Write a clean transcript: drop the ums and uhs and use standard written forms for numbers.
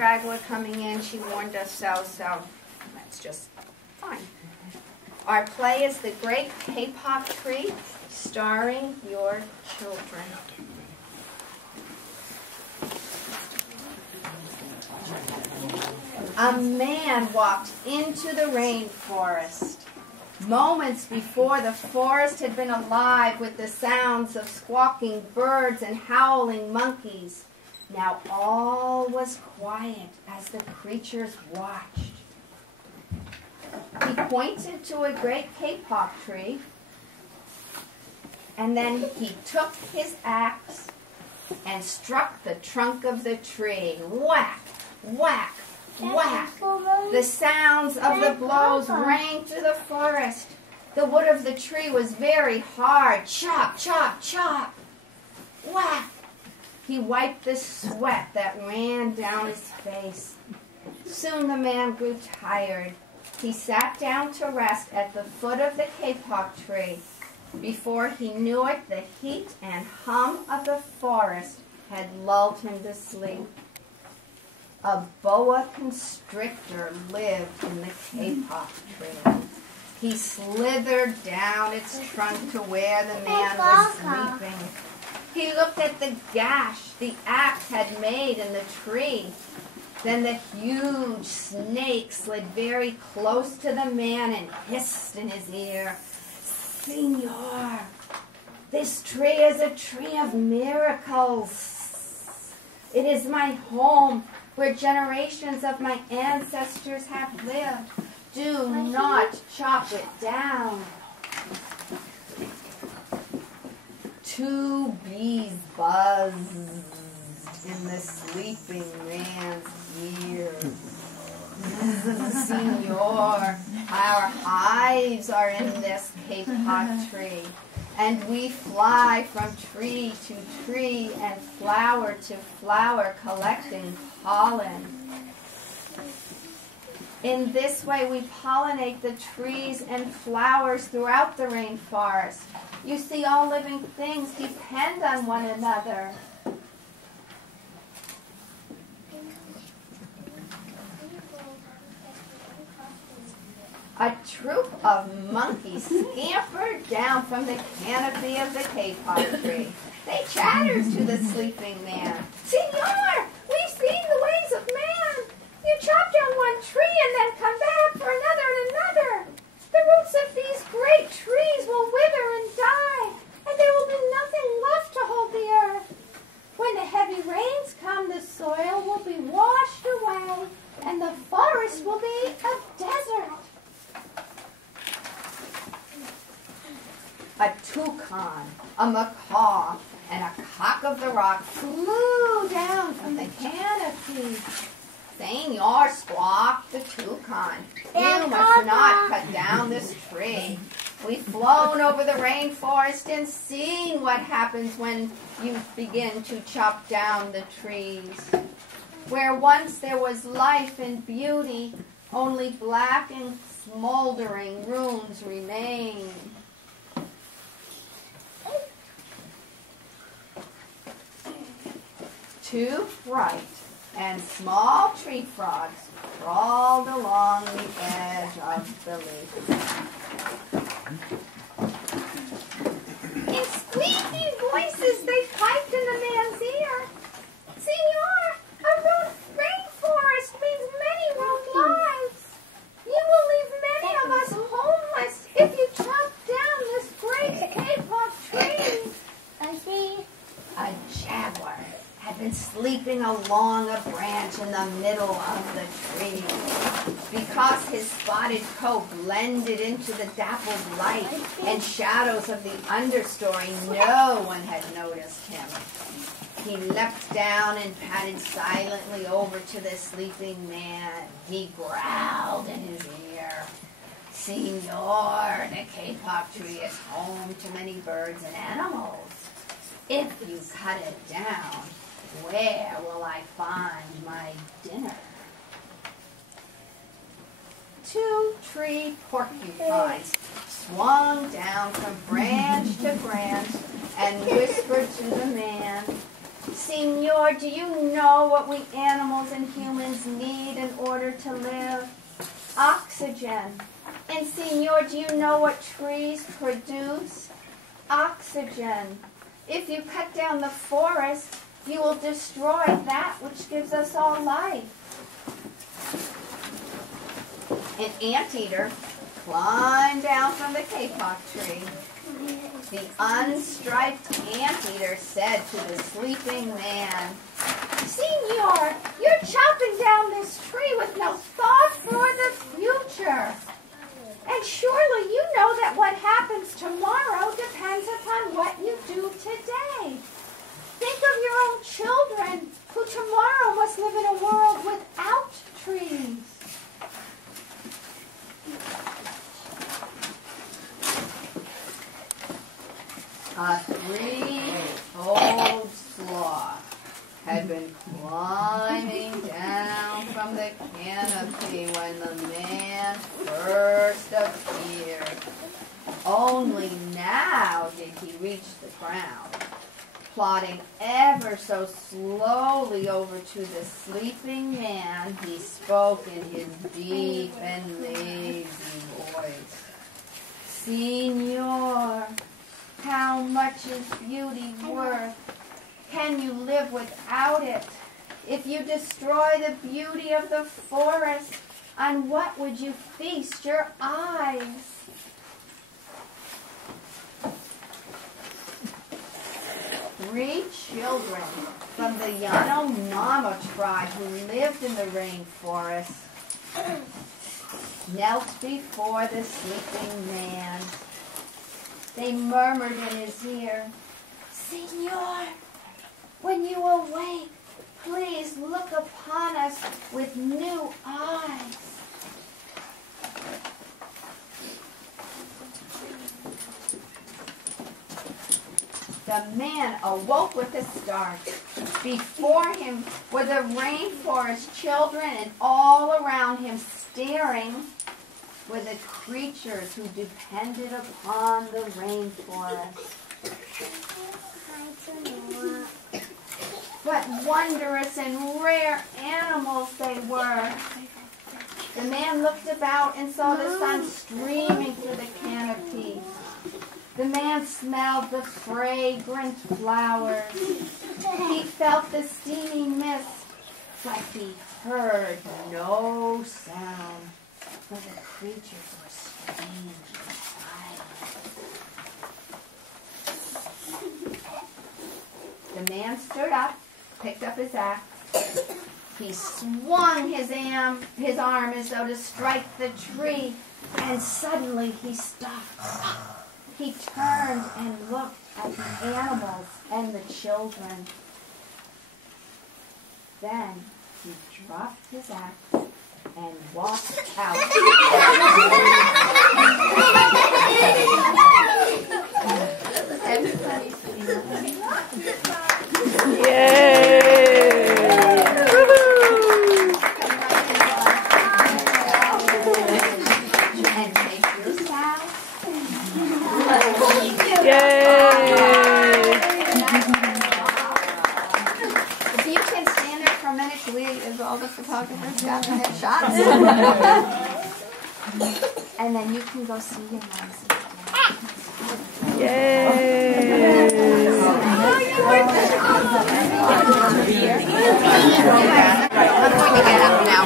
straggler coming in. She warned us so that's just fine. Our play is The Great Kapok Tree, starring your children. A man walked into the rainforest. Moments before, the forest had been alive with the sounds of squawking birds and howling monkeys. Now all was quiet as the creatures watched. He pointed to a great kapok tree, and then he took his axe and struck the trunk of the tree. Whack, whack, whack. The sounds of the blows rang through the forest. The wood of the tree was very hard. Chop, chop, chop. Whack. He wiped the sweat that ran down his face. Soon the man grew tired. He sat down to rest at the foot of the kapok tree. Before he knew it, the heat and hum of the forest had lulled him to sleep. A boa constrictor lived in the kapok tree. He slithered down its trunk to where the man was sleeping. He looked at the gash the axe had made in the tree. Then the huge snake slid very close to the man and hissed in his ear, "Senor, this tree is a tree of miracles. It is my home where generations of my ancestors have lived. Do not chop it down." Two bees buzzed in the sleeping man's ears. "Senor, our hives are in this kapok tree, and we fly from tree to tree and flower to flower collecting pollen. In this way we pollinate the trees and flowers throughout the rainforest. You see, all living things depend on one another." A troop of monkeys scampered down from the canopy of the kapok tree. They chattered to the sleeping man. "Senor, we've seen the ways of man. You chop down one tree and then come back for another and another. The roots of these great trees will wither and die, and there will be nothing left to hold the earth. When the heavy rains come, the soil will be washed away, and the forest will be a desert." A toucan, a macaw, and a cock of the rock flew down from the canopy. "Senor," squawked the toucan, "you must not cut down this tree. We've flown over the rainforest and seen what happens when you begin to chop down the trees. Where once there was life and beauty, only black and smoldering ruins remain." Two bright and small tree frogs crawled along the edge of the lake. In squeaky voices they piped in the man's ear, "Senor, a rainforest means many ruined lives. You will leave many of us homeless if you chop down this great kapok tree." A jaguar had been sleeping along a branch in the middle of the tree. Because his spotted coat blended into the dappled light and shadows of the understory, no one had noticed him. He leapt down and padded silently over to the sleeping man. He growled in his ear, "Senor, the kapok tree is home to many birds and animals. If you cut it down, where will I find my dinner?" Two tree porcupines swung down from branch to branch and whispered to the man, "Senor, do you know what we animals and humans order to live. Oxygen. And Senor, do you know what trees produce? Oxygen. If you cut down the forest, you will destroy that which gives us all life. An anteater climbed down from the kapok tree. The unstriped anteater said to the sleeping man, Senor, you're chopping down this tree with no thought for the future. And surely you know that what happens tomorrow depends upon what you do today. Think of your own children who tomorrow must live in a world without trees. A 3-year-old sloth had been climbing down from the canopy when the man first appeared. Only now did he reach the ground. Plodding ever so slowly over to the sleeping man, he spoke in his deep and lazy voice. Senor, how much is beauty worth? Can you live without it? If you destroy the beauty of the forest, on what would you feast your eyes? 3 children from the Yanomamo tribe who lived in the rainforest knelt before the sleeping man. They murmured in his ear, Senor, when you awake, please look upon us with new eyes. The man awoke with a start. Before him were the rainforest children, and all around him, staring, were the creatures who depended upon the rainforest. But wondrous and rare animals they were. The man looked about and saw the sun streaming through the canopy. The man smelled the fragrant flowers. He felt the steamy mist, but he heard no sound, for the creatures were strange and silent. The man stood up, picked up his axe. He swung his arm as though to strike the tree, and suddenly he stopped. He turned and looked at the animals and the children. Then he dropped his axe and walked out. Yay! And take your salve. If you can stand there for a minute, as all the photographers got their shots. And then you can go see your moms. Yay! I'm going to get up now.